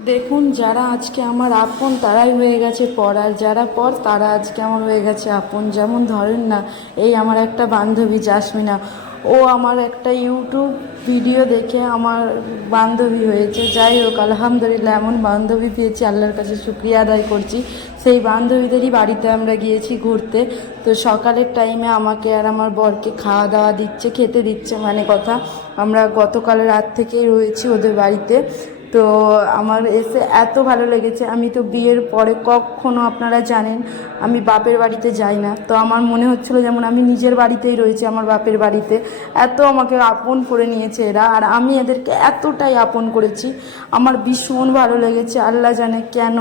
দেখুন, যারা আজকে আমার আপন তারাই হয়ে গেছে, পর আর যারা পর, তারা আজকে আমার হয়ে গেছে আপন। যেমন ধরেন না, এই আমার একটা বান্ধবী জাসমিনা। ও আমার একটা ইউটিউব ভিডিও দেখে আমার বান্ধবী হয়েছে। যাই হোক, আলহামদুলিল্লাহ, এমন বান্ধবী পেয়েছি, আল্লাহর কাছে শুক্রিয়া আদায় করছি। সেই বান্ধবীদেরই বাড়িতে আমরা গিয়েছি ঘুরতে। তো সকালের টাইমে আমাকে আর আমার বরকে খাওয়া দাওয়া দিচ্ছে, খেতে দিচ্ছে মানে কথা। আমরা গতকাল রাত থেকেই রয়েছি ওদের বাড়িতে। তো আমার এসে এত ভালো লেগেছে। আমি তো বিয়ের পরে কখনো আপনারা জানেন, আমি বাপের বাড়িতে যাই না। তো আমার মনে হচ্ছিল যেমন আমি নিজের বাড়িতেই রয়েছি, আমার বাপের বাড়িতে। এত আমাকে আপন করে নিয়েছে এরা, আর আমি এদেরকে এতটাই আপন করেছি। আমার ভীষণ ভালো লেগেছে, আল্লাহ জানে কেন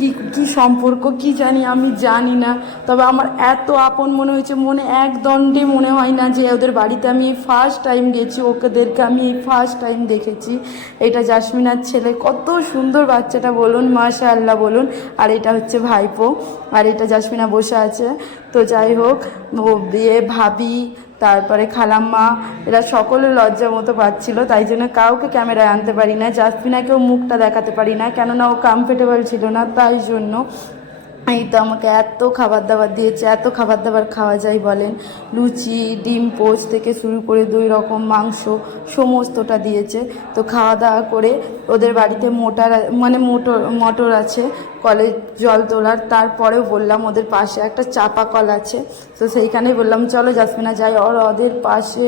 কি কি সম্পর্ক, কি জানি আমি জানি না। তবে আমার এত আপন মনে হয়েছে, মনে এক দণ্ডে মনে হয় না যে ওদের বাড়িতে আমি ফার্স্ট টাইম গেছি, ওকেদেরকে আমি এই ফার্স্ট টাইম দেখেছি। এটা জাসমিনার ছেলে, কত সুন্দর বাচ্চাটা, বলুন মাশা আল্লাহ বলুন। আর এটা হচ্ছে ভাইপো, আর এটা জাসমিনা বসে আছে। তো যাই হোক, ও বিয়ে ভাবি তারপরে খালাম্মা, এরা সকলে লজ্জা মতো পাচ্ছিল, তাই জন্য কাউকে ক্যামেরায় আনতে পারি না, জাসমিনাকেও মুখটা দেখাতে পারি না, কেননা ও কমফোর্টেবল ছিল না, তাই জন্য এই তো আমাকে এত খাবার দাবার দিয়েছে, এত খাবার দাবার খাওয়া যায় বলেন। লুচি, ডিম, পোচ থেকে শুরু করে দুই রকম মাংস সমস্তটা দিয়েছে। তো খাওয়া দাওয়া করে ওদের বাড়িতে মোটার মানে মোটর মোটর আছে কলের জল তোলার, তারপরেও বললাম ওদের পাশে একটা চাপা কল আছে। তো সেইখানেই বললাম, চলো জাসমিনা, যাই। ওর ওদের পাশে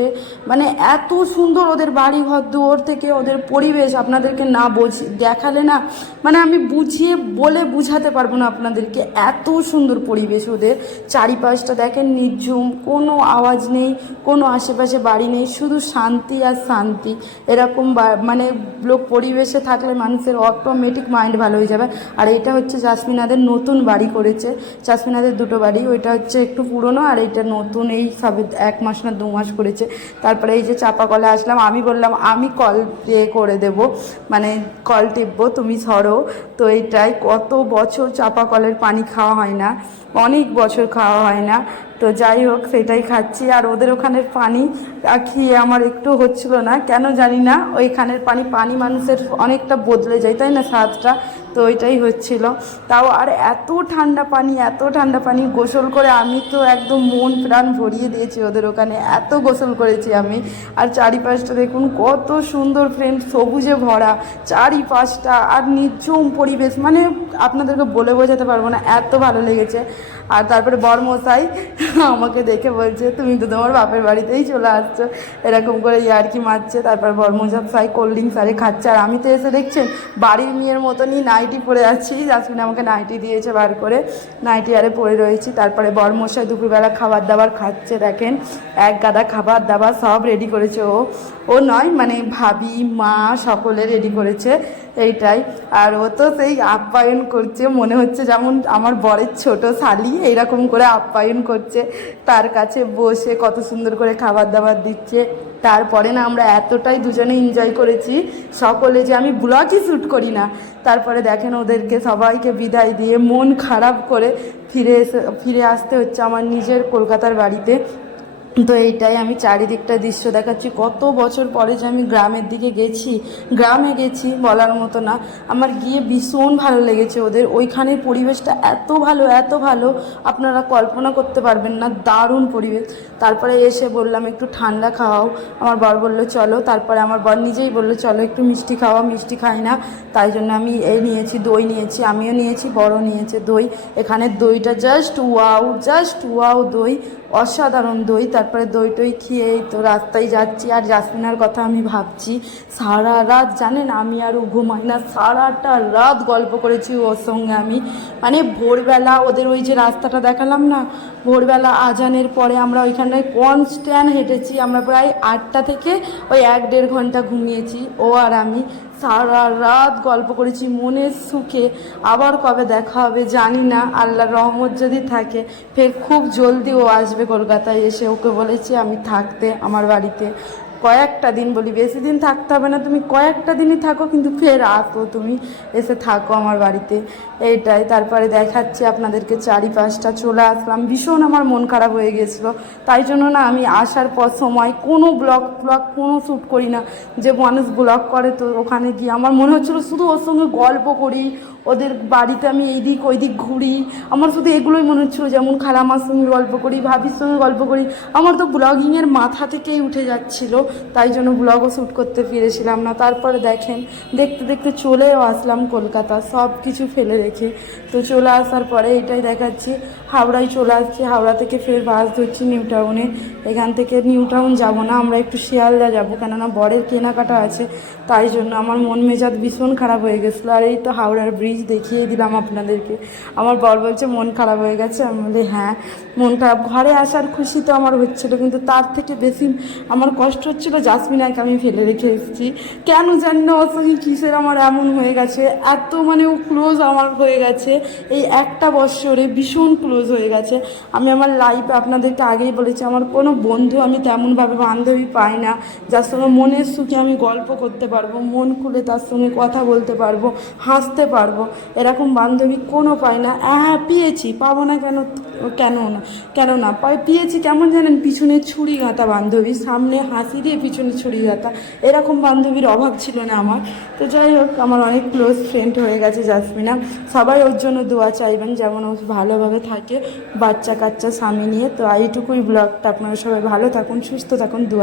মানে এত সুন্দর ওদের বাড়ি ঘর দুয়ার থেকে ওদের পরিবেশ, আপনাদেরকে না বুঝি, দেখালে না মানে আমি বুঝিয়ে বলে বুঝাতে পারব না আপনাদেরকে। এত সুন্দর পরিবেশ ওদের। চারিপাশটা দেখেন নির্ঝুম, কোনো আওয়াজ নেই, কোনো আশেপাশে বাড়ি নেই, শুধু শান্তি আর শান্তি। এরকম মানে লোক পরিবেশে থাকলে মানুষের অটোমেটিক মাইন্ড ভালো হয়ে যাবে। আর এটা হচ্ছে জাসমিনাদের নতুন বাড়ি করেছে। জাসমিনাদের দুটো বাড়ি, ওইটা হচ্ছে একটু পুরনো আর এইটা নতুন, এই সবে এক মাস না দু মাস করেছে। তারপরে এই যে চাপা কলে আসলাম, আমি বললাম, আমি কল পে করে দেব মানে কল টিপবো, তুমি সরো। তো এইটাই, কত বছর চাপা কলের পানি খাওয়া হয় না, অনেক বছর খাওয়া হয় না। তো যাই হোক, সেটাই খাচ্ছি। আর ওদের ওখানের পানি খেয়ে আমার একটু হচ্ছিল না। কেন জানি না, ওইখানের পানি পানি মানুষের অনেকটা বদলে যায়, তাই না স্বাদটা? তো ওইটাই হচ্ছিল। তাও আর এত ঠান্ডা পানি, এত ঠান্ডা পানি, গোসল করে আমি তো একদম মন প্রাণ ভরিয়ে দিয়েছি ওদের ওখানে। এত গোসল করেছি আমি। আর চারিপাশটা দেখুন, কত সুন্দর ফ্রেন্ড সবুজে ভরা। চারিপাশটা আর নির্ঝুম পরিবেশ। মানে আপনাদেরকে বলে বোঝাতে পারব না, এত ভালো লেগেছে। আর তারপরে বরমশাই আমাকে দেখে বলছে, তুমি তো তোমার বাপের বাড়িতেই চলে আসছো। এরকম করে ইয়ার্কি মারছে, তারপর বরমশাই কোল্ড ড্রিঙ্কস আরে খাচ্ছে। আর আমি তো এসে দেখছেন, বাড়ির মেয়ের মতনই নাইটি পরে আছি জাসমিন আমাকে নাইটি দিয়েছে বার করে। নাইটি আরে পরে রয়েছি, তারপরে বরমশাই দুপুরবেলা খাবার দাবার খাচ্ছে, দেখেন। এক গাদা খাবার দাবার সব রেডি করেছে ও। ও নয় মানে ভাবি, মা সকলে রেডি করেছে। এইটাই। আর ও তো সেই আপ্যায়ন করছে, মনে হচ্ছে যেমন আমার বরের ছোট শালি এইরকম করে আপ্যায়ন করছে। তার কাছে বসে কত সুন্দর করে খাবার দাবার দিচ্ছে। তারপরে না আমরা এতটাই দুজনে এনজয় করেছি, সকলে যে আমি ব্লগই শ্যুট করি না। তারপরে দেখেন ওদেরকে সবাইকে বিদায় দিয়ে মন খারাপ করে ফিরে এসে, ফিরে আসতে হচ্ছে আমার নিজের কলকাতার বাড়িতে। তো এইটাই আমি চারিদিকটা দৃশ্য দেখাচ্ছি। কত বছর পরে যে আমি গ্রামের দিকে গেছি, গ্রামে গেছি বলার মতো না। আমার গিয়ে ভীষণ ভালো লেগেছে ওদের। ওইখানের পরিবেশটা এত ভালো এত ভালো, আপনারা কল্পনা করতে পারবেন না। দারুণ পরিবেশ। তারপরে এসে বললাম, একটু ঠান্ডা খাওয়াও। আমার বর বলল, চলো। তারপরে আমার বর নিজেই বলল, চলো একটু মিষ্টি খাওয়া মিষ্টি খাই না। তাই জন্য আমি এই নিয়েছি, দই নিয়েছি, আমিও নিয়েছি বড় নিয়েছে দই। এখানে দইটা জাস্ট ওয়াও জাস্ট ওয়াও দই। অসাধারণ দই, তারপরে দই টই খেয়ে তো রাস্তায় যাচ্ছি। আর জাসমিনার কথা আমি ভাবছি, সারা রাত জানেন আমি আর ঘুমাই না সারাটা রাত গল্প করেছি ওর সঙ্গে আমি। মানে ভোরবেলা ওদের ওই যে রাস্তাটা দেখালাম না, ভোরবেলা আজানের পরে আমরা ওইখানটায় কনস্ট্যান্ট হেঁটেছি। আমরা প্রায় আটটা থেকে ওই এক দেড় ঘণ্টা ঘুমিয়েছি, ও আর আমি। সারা রাত গল্প করেছি, মনের সুখে। আবার কবে দেখা হবে জানি না। আল্লাহর রহমত যদি থাকে, ফের খুব জলদি ও আসবে কলকাতায় এসে। ওকে বলেছি আমি থাকতে আমার বাড়িতে। কয়েকটা দিন বলি, বেশি দিন থাকতে হবে না, তুমি কয়েকটা দিনই থাকো, কিন্তু ফের আসো তুমি, এসে থাকো আমার বাড়িতে। এইটাই, তারপরে দেখাচ্ছি আপনাদেরকে চারিপাশটা, চলে আসলাম। ভীষণ আমার মন খারাপ হয়ে গেছিল। তাই জন্য না, আমি আসার পর সময়, কোনো ব্লগ ব্লগ কোনো শ্যুট করি না। যে মানুষ ব্লগ করে তো ওখানে গিয়ে আমার মনে হচ্ছিল শুধু ওর সঙ্গে গল্প করি, ওদের বাড়িতে আমি এই দিক ওই দিক ঘুরি। আমার শুধু এগুলোই মনে হচ্ছিল, যেমন খালামার সঙ্গে গল্প করি, ভাবির সঙ্গে গল্প করি। আমার তো ব্লগিংয়ের মাথা থেকেই উঠে যাচ্ছিল। তাই জন্য ব্লগও শ্যুট করতে পেরেছিলাম না। তারপরে দেখেন, দেখতে দেখতে চলেও আসলাম কলকাতা সব কিছু ফেলে রেখে। তো চলে আসার পরে এটাই দেখাচ্ছি, হাওড়ায় চলে আসছি। হাওড়া থেকে ফের বাস ধরছি নিউ টাউনে। এখান থেকে নিউ টাউন যাব না, আমরা একটু শিয়ালদা যাব, কেননা বরের কেনাকাটা আছে। তাই জন্য আমার মন মেজাজ ভীষণ খারাপ হয়ে গেছিল। আর এই তো হাওড়ার ব্রিজ দেখিয়ে দিলাম আপনাদেরকে। আমার বর বলছে, মন খারাপ হয়ে গেছে? আমি বলি হ্যাঁ। মন খারাপ ঘরে আসার খুশি তো আমার হচ্ছিল, কিন্তু তার থেকে বেশি আমার কষ্ট হচ্ছিল জাসমিনাকে আমি ফেলে রেখে এসেছি। কেন জানি না ওর সঙ্গে কিসের আমার এমন হয়ে গেছে? এত মানে ও ক্লোজ আমার হয়ে গেছে। এই একটা বৎসরে ভীষণ ক্লোজ হয়ে গেছে। আমি আমার লাইফে আপনাদেরকে আগেই বলেছি, আমার কোনো বন্ধু আমি তেমনভাবে বান্ধবী পাই না। যার সঙ্গে মনের সুখে আমি গল্প করতে পারব, মন খুলে তার সঙ্গে কথা বলতে পারব, হাসতে পারব। এরকম বান্ধবী কোনো পাই না। হ্যাঁ পেয়েছি। পাবো না কেন? কেন না? কেন না? পেয়েছি। কেমন জানেন? পিছনে ছুরি গাঁথা বান্ধবী, সামনে হাসি পিছনে ছড়িয়ে যেতাম এরকম বান্ধবীর অভাব ছিল না আমার। তো যাই হোক, আমার অনেক ক্লোজ ফ্রেন্ড হয়ে গেছে জাসমিনা। সবাই ওর জন্য দোয়া চাইবেন যেমন ও ভালোভাবে থাকে বাচ্চা কাচ্চা স্বামী নিয়ে। তো এইটুকুই ব্লগটা আপনারা সবাই ভালো থাকুন, সুস্থ থাকুন, দোয়া